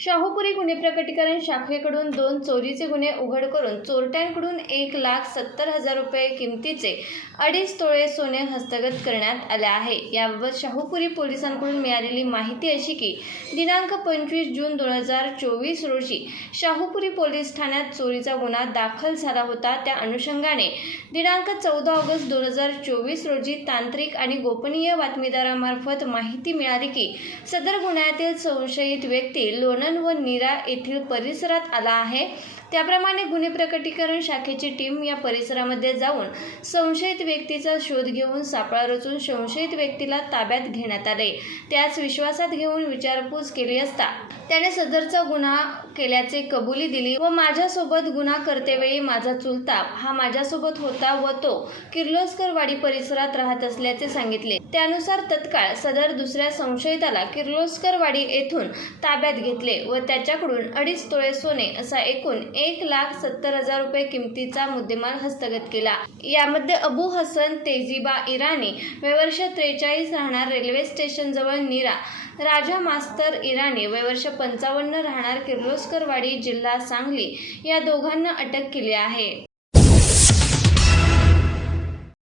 शाहूपुरी गुन्हे प्रकटीकरण शाखेकडून दोन चोरीचे गुन्हे उघड करून चोरट्यांकडून एक लाख सत्तर हजार रुपये किमतीचे अडीच तोळे सोने हस्तगत करण्यात आले आहे. याबाबत शाहूपुरी पोलिसांकडून मिळालेली माहिती अशी की दिनांक पंचवीस जून दोन हजार चोवीस रोजी शाहूपुरी पोलीस ठाण्यात चोरीचा गुन्हा दाखल झाला होता. त्या अनुषंगाने दिनांक चौदा ऑगस्ट दोन हजार चोवीस रोजी तांत्रिक आणि गोपनीय बातमीदारामार्फत माहिती मिळाली की सदर गुन्ह्यातील संशयित व्यक्ती लोणंद व नीरा येथील परिसरात आला आहे. त्याप्रमाणे गुन्हे प्रकटीकरण शाखेची टीम या परिसरामध्ये जाऊन संशयित व्यक्तीचा शोध घेऊन सापळा रचून संशयित व्यक्तीला ताब्यात घेण्यात आले. त्यास विश्वासात घेऊन विचारपूस केली असता त्याने सदरचा गुन्हा केल्याचे कबुली दिली व माझ्यासोबत गुन्हा करतेवेळी माझा चुलता हा माझ्यासोबत होता व तो किर्लोस्करवाडी परिसरात राहत असल्याचे सांगितले. त्यानुसार तत्काळ सदर दुसऱ्या संशयिताला किर्लोस्करवाडी येथून ताब्यात घेतले व त्याच्याकडून अडीच तोळे सोने असा एकूण एक लाख सत्तर हजार रुपये किमतीचा मुद्देमाल हस्तगत केला. यामध्ये अबू हसन तेजिबा इराणी वयवर्ष त्रेचाळीस राहणार रेल्वे स्टेशन जवळ नीरा राजा मास्तर इराणी वयवर्ष पंचावन्न राहणार किर्लोस्करवाडी जिल्हा सांगली या दोघांना अटक केली आहे.